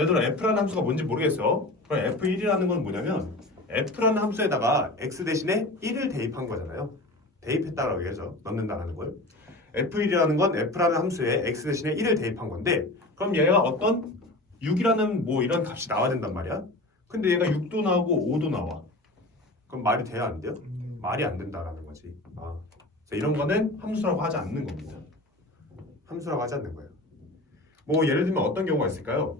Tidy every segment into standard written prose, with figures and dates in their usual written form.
예를 들어 f라는 함수가 뭔지 모르겠어. 그럼 f1이라는 건 뭐냐면 f라는 함수에다가 x 대신에 1을 대입한 거잖아요. 대입했다라고 얘기하죠. 넣는다라는 걸. f1이라는 건 f라는 함수에 x 대신에 1을 대입한 건데 그럼 얘가 어떤 6이라는 뭐 이런 값이 나와야 된단 말이야. 근데 얘가 6도 나오고 5도 나와. 그럼 말이 돼야 안 돼요? 말이 안 된다라는 거지. 그래서 이런 거는 함수라고 하지 않는 겁니다. 함수라고 하지 않는 거예요. 뭐 예를 들면 어떤 경우가 있을까요?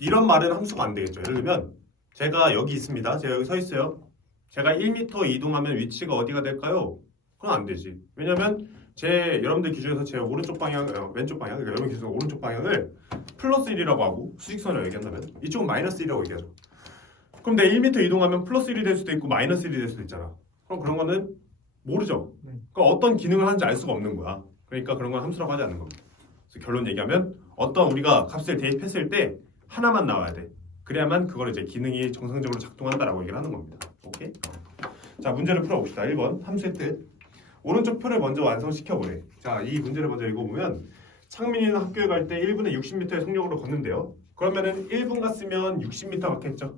이런 말은 함수가 안 되겠죠. 예를 들면 제가 여기 있습니다. 제가 여기 서 있어요. 제가 1m 이동하면 위치가 어디가 될까요? 그건 안 되지. 왜냐면 여러분들 기준에서 제 오른쪽 방향, 왼쪽 방향, 그러니까 여러분 기준에서 오른쪽 방향을 플러스 1이라고 하고 수직선으로 얘기한다면 이쪽은 마이너스 1이라고 얘기하죠. 그럼 내 1m 이동하면 플러스 1이 될 수도 있고 마이너스 1이 될 수도 있잖아. 그럼 그런 거는 모르죠. 그러니까 어떤 기능을 하는지 알 수가 없는 거야. 그러니까 그런 건 함수라고 하지 않는 겁니다. 그래서 결론 얘기하면 어떤 우리가 값을 대입했을 때 하나만 나와야 돼. 그래야만 그걸 이제 기능이 정상적으로 작동한다라고 얘기를 하는 겁니다. 오케이? 자, 문제를 풀어봅시다. 1번 함수의 뜻. 오른쪽 표를 먼저 완성시켜보래. 자, 이 문제를 먼저 읽어보면 창민이는 학교에 갈 때 1분에 60m의 속력으로 걷는데요. 그러면은 1분 갔으면 60m 갔겠죠?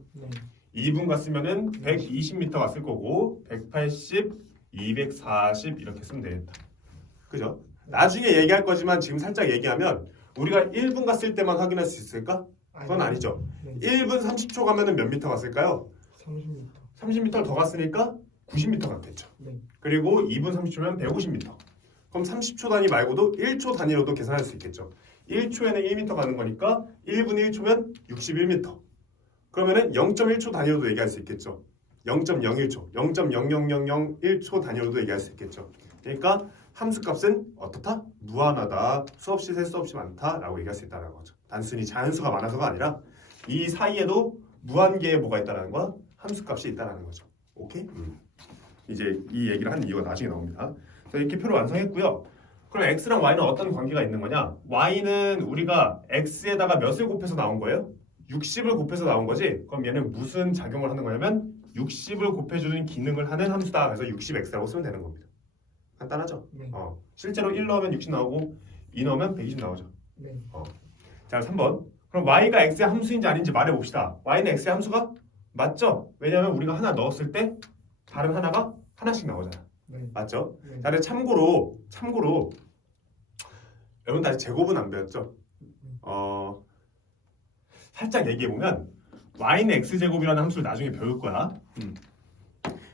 2분 갔으면은 120m 갔을 거고 180, 240 이렇게 쓰면 되겠다. 그죠? 나중에 얘기할 거지만 지금 살짝 얘기하면 우리가 1분 갔을 때만 확인할 수 있을까? 그건 아니죠. 1분 30초 가면은 몇 미터 갔을까요? 30m. 30m를 더 갔으니까 90m 갔겠죠. 그리고 2분 30초면 150m. 그럼 30초 단위 말고도 1초 단위로도 계산할 수 있겠죠. 1초에는 1m 가는 거니까 1분 1초면 61m. 그러면은 0.1초 단위로도 얘기할 수 있겠죠. 0.01초, 0.00001초 단위로도 얘기할 수 있겠죠. 그러니까 함수값은 어떻다? 무한하다. 수없이 셀 수 없이 많다라고 얘기할 수 있다는 거죠. 단순히 자연수가 많아서가 아니라 이 사이에도 무한계의 뭐가 있다는 거야? 함수값이 있다는 거죠. 오케이? 이제 이 얘기를 하는 이유가 나중에 나옵니다. 자, 이렇게 표를 완성했고요. 그럼 x랑 y는 어떤 관계가 있는 거냐? y는 우리가 x에다가 몇을 곱해서 나온 거예요? 60을 곱해서 나온 거지? 그럼 얘는 무슨 작용을 하는 거냐면 60을 곱해주는 기능을 하는 함수다. 그래서 60x라고 쓰면 되는 겁니다. 간단하죠? 실제로 1 넣으면 60 나오고 2 넣으면 120 나오죠. 자, 3번. 그럼 y가 x의 함수인지 아닌지 말해봅시다. y는 x의 함수가 맞죠? 왜냐하면 우리가 하나 넣었을 때 다른 하나가 하나씩 나오잖아. 맞죠? 자, 근데 참고로 여러분 아직 제곱은 안 배웠죠? 살짝 얘기해보면 y는 x제곱이라는 함수를 나중에 배울 거야.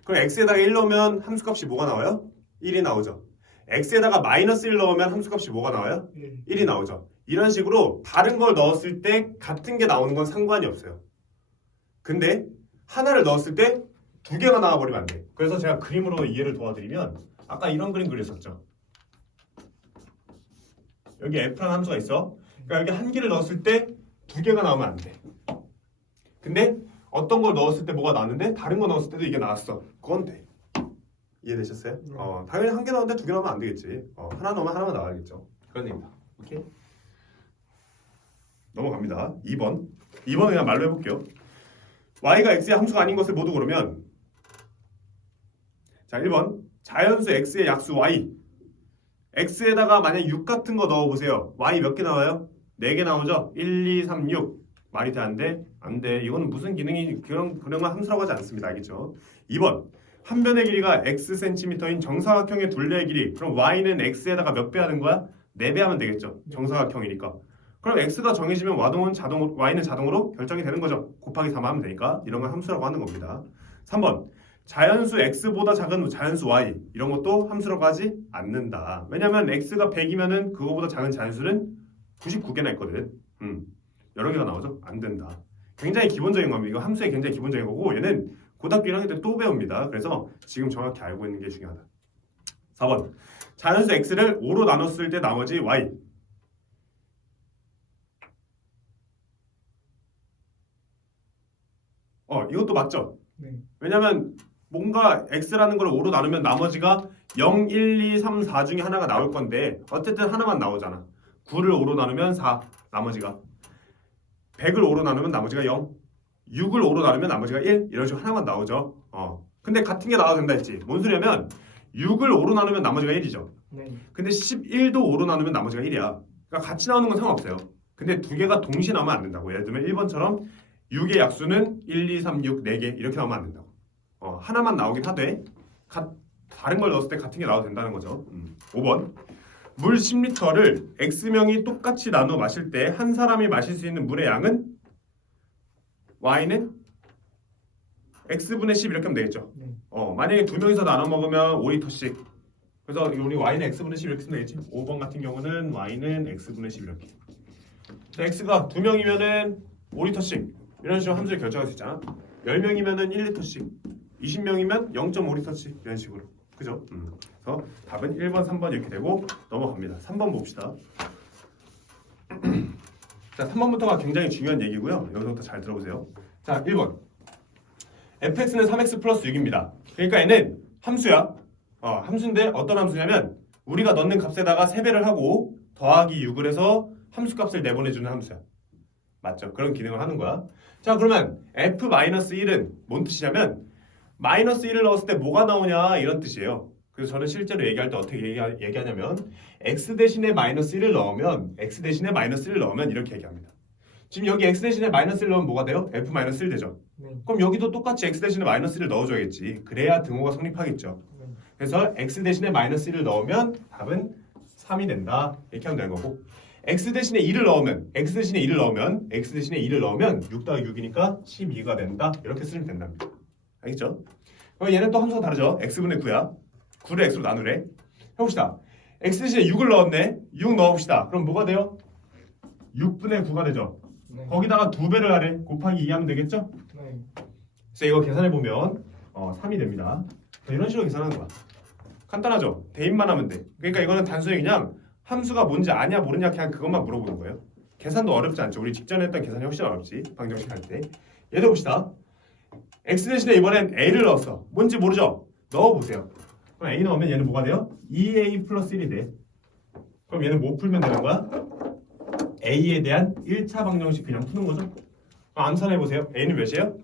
그럼 x에다가 1 넣으면 함수값이 뭐가 나와요? 1이 나오죠. x에다가 마이너스 1 넣으면 함수값이 뭐가 나와요? 1이 나오죠. 이런 식으로 다른 걸 넣었을 때 같은 게 나오는 건 상관이 없어요. 근데 하나를 넣었을 때 두 개가 나와버리면 안 돼. 그래서 제가 그림으로 이해를 도와드리면 아까 이런 그림 그렸었죠. 여기 f라는 함수가 있어. 그러니까 여기 한 개를 넣었을 때 두 개가 나오면 안 돼. 근데 어떤 걸 넣었을 때 뭐가 나왔는데 다른 거 넣었을 때도 이게 나왔어. 그건 돼. 이해되셨어요? 당연히 한 개 넣었는데 두 개 넣으면 안 되겠지. 하나 넣으면 하나만 나와야겠죠. 그런 얘기입니다. 오케이? 넘어갑니다. 2번 그냥 말로 해볼게요. y가 x의 함수가 아닌 것을 모두 고르면 자, 1번 자연수 x의 약수 y x에다가 만약 6 같은 거 넣어보세요. y 몇 개 나와요? 4개 나오죠? 1, 2, 3, 6 말이 돼? 안 돼? 안 돼. 이거는 무슨 기능이 그런 건 함수라고 하지 않습니다. 알겠죠? 2번 한 변의 길이가 x cm인 정사각형의 둘레의 길이. 그럼 y는 x에다가 몇 배 하는 거야? 4배 하면 되겠죠. 정사각형이니까. 그럼 x가 정해지면 y는 자동으로 결정이 되는 거죠. 곱하기 3 하면 되니까. 이런 건 함수라고 하는 겁니다. 3번 자연수 x보다 작은 자연수 y. 이런 것도 함수라고 하지 않는다. 왜냐면 x가 100이면은 그거보다 작은 자연수는 99개나 있거든. 여러 개가 나오죠? 안 된다. 굉장히 기본적인 겁니다. 이거 함수의 굉장히 기본적인 거고 얘는 고등학교 1학년 때 또 배웁니다. 그래서 지금 정확히 알고 있는 게 중요하다. 4번 자연수 x를 5로 나눴을 때 나머지 y. 이것도 맞죠? 왜냐면 뭔가 x라는 걸 5로 나누면 나머지가 0, 1, 2, 3, 4 중에 하나가 나올 건데 어쨌든 하나만 나오잖아. 9를 5로 나누면 4, 나머지가 100을 5로 나누면 나머지가 0, 6을 5로 나누면 나머지가 1 이런 식으로 하나만 나오죠. 근데 같은 게 나와도 된다 했지. 뭔 소리냐면 6을 5로 나누면 나머지가 1이죠. 근데 11도 5로 나누면 나머지가 1이야. 그러니까 같이 나오는 건 상관없어요. 근데 두 개가 동시에 나오면 안 된다고. 예를 들면 1번처럼 6의 약수는 1, 2, 3, 6, 4개 이렇게 나오면 안 된다고. 하나만 나오긴 하되 다른 걸 넣었을 때 같은 게 나와도 된다는 거죠. 5번. 물 10리터를 X명이 똑같이 나눠 마실 때 한 사람이 마실 수 있는 물의 양은 Y는 X분의 10 이렇게 하면 되겠죠. 만약에 두 명이서 나눠 먹으면 5리터씩. 그래서 우리 Y는 X분의 10 이렇게 쓰면 되겠지. 5번 같은 경우는 Y는 X분의 10 이렇게. X가 두 명이면은 5리터씩 이런 식으로 함수를 결정할 수 있잖아. 10명이면은 1리터씩, 20명이면 0.5리터씩 이런 식으로. 그죠? 그래서 답은 1번, 3번 이렇게 되고 넘어갑니다. 3번 봅시다. 자, 3번부터가 굉장히 중요한 얘기고요. 여기서부터 잘 들어보세요. 자, 1번. fx는 3x 플러스 6입니다. 그러니까 얘는 함수야. 함수인데 어떤 함수냐면 우리가 넣는 값에다가 3배를 하고 더하기 6을 해서 함수값을 내보내주는 함수야. 맞죠? 그런 기능을 하는 거야. 자, 그러면 f-1은 뭔 뜻이냐면 마이너스 1을 넣었을 때 뭐가 나오냐 이런 뜻이에요. 그래서 저는 실제로 얘기할 때 어떻게 얘기하냐면 x 대신에 마이너스 1을 넣으면 x 대신에 마이너스 1을 넣으면 이렇게 얘기합니다. 지금 여기 x 대신에 마이너스 1 넣으면 뭐가 돼요? f-1 되죠. 그럼 여기도 똑같이 x 대신에 마이너스 1을 넣어줘야겠지. 그래야 등호가 성립하겠죠. 그래서 x 대신에 마이너스 1을 넣으면 답은 3이 된다. 이렇게 하면 되는 거고 x 대신에 2를 넣으면 x 대신에 2를 넣으면 6 더하기 6이니까 12가 된다. 이렇게 쓰면 된답니다. 알겠죠? 그럼 얘는 또 함수가 다르죠. x분의 9야. 9를 x로 나누래. 해봅시다. x 대신에 6을 넣었네. 6 넣어봅시다. 그럼 뭐가 돼요? 6분의 9가 되죠. 거기다가 2배를 하래. 곱하기 2 하면 되겠죠? 그래서 이거 계산해보면 3이 됩니다. 이런 식으로 계산하는 거야. 간단하죠? 대입만 하면 돼. 그러니까 이거는 단순히 그냥 함수가 뭔지 아냐 모르냐 그냥 그것만 물어보는 거예요. 계산도 어렵지 않죠. 우리 직전에 했던 계산이 훨씬 어렵지. 방정식 할 때. 얘도 봅시다. x 대신에 이번엔 a를 넣었어. 뭔지 모르죠? 넣어보세요. 그럼 a 넣으면 얘는 뭐가 돼요? 2a 플러스 1이 돼. 그럼 얘는 뭐 풀면 되는 거야? a에 대한 1차 방정식 그냥 푸는 거죠. 암산해보세요. a는 몇이에요?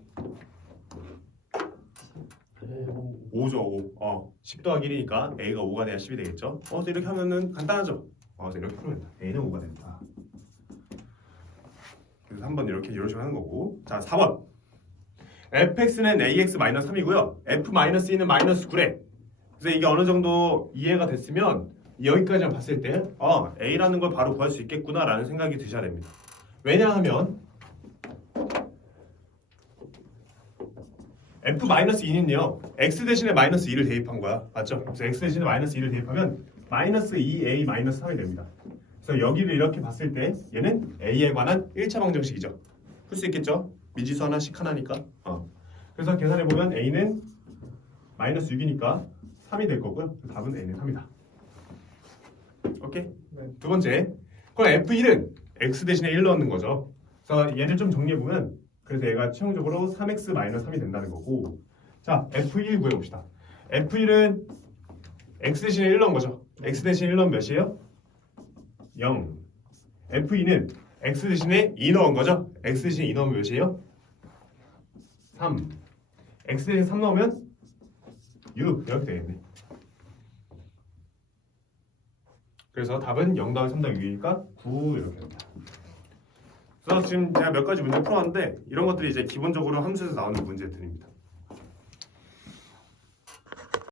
5죠. 5. 10 더하기 1이니까 a가 5가 돼야 10이 되겠죠. 그래서 이렇게 하면은 간단하죠. 그래서 이렇게 풀면 된다. a는 5가 된다. 그래서 한번 이런 식으로 하는 거고. 자, 4번. fx는 ax-3이고요. f-2는 마이너스 9래. 그래서 이게 어느 정도 이해가 됐으면 여기까지만 봤을 때 a라는 걸 바로 구할 수 있겠구나라는 생각이 드셔야 됩니다. 왜냐하면 f-2는요 x 대신에 마이너스 2를 대입한 거야. 맞죠? 그래서 x 대신에 마이너스 2를 대입하면 마이너스 2a-3이 됩니다. 그래서 여기를 이렇게 봤을 때 얘는 a에 관한 1차 방정식이죠. 풀 수 있겠죠? 미지수 하나씩 하나니까. 그래서 계산해보면 a는 마이너스 6이니까 3이 될 거고요. 답은 a는 3이다. 오케이? 두 번째. 그럼 f1은 x 대신에 1 넣는 거죠. 그래서 얘를 좀 정리해보면 그래서 얘가 최종적으로 3x-3이 된다는 거고. 자, f1 구해봅시다. f1은 x 대신에 1 넣은 거죠. x 대신에 1 넣으면 몇이에요? 0. f2는 x 대신에 2 넣은 거죠. x 대신에 2 넣으면 몇이에요? 3. x 대신에 3 넣으면 6 이렇게 되겠네. 그래서 답은 0 더하기 3 더하기 6이니까 9 이렇게 됩니다. 그래서 지금 제가 몇 가지 문제 풀어왔는데 이런 것들이 이제 기본적으로 함수에서 나오는 문제들입니다.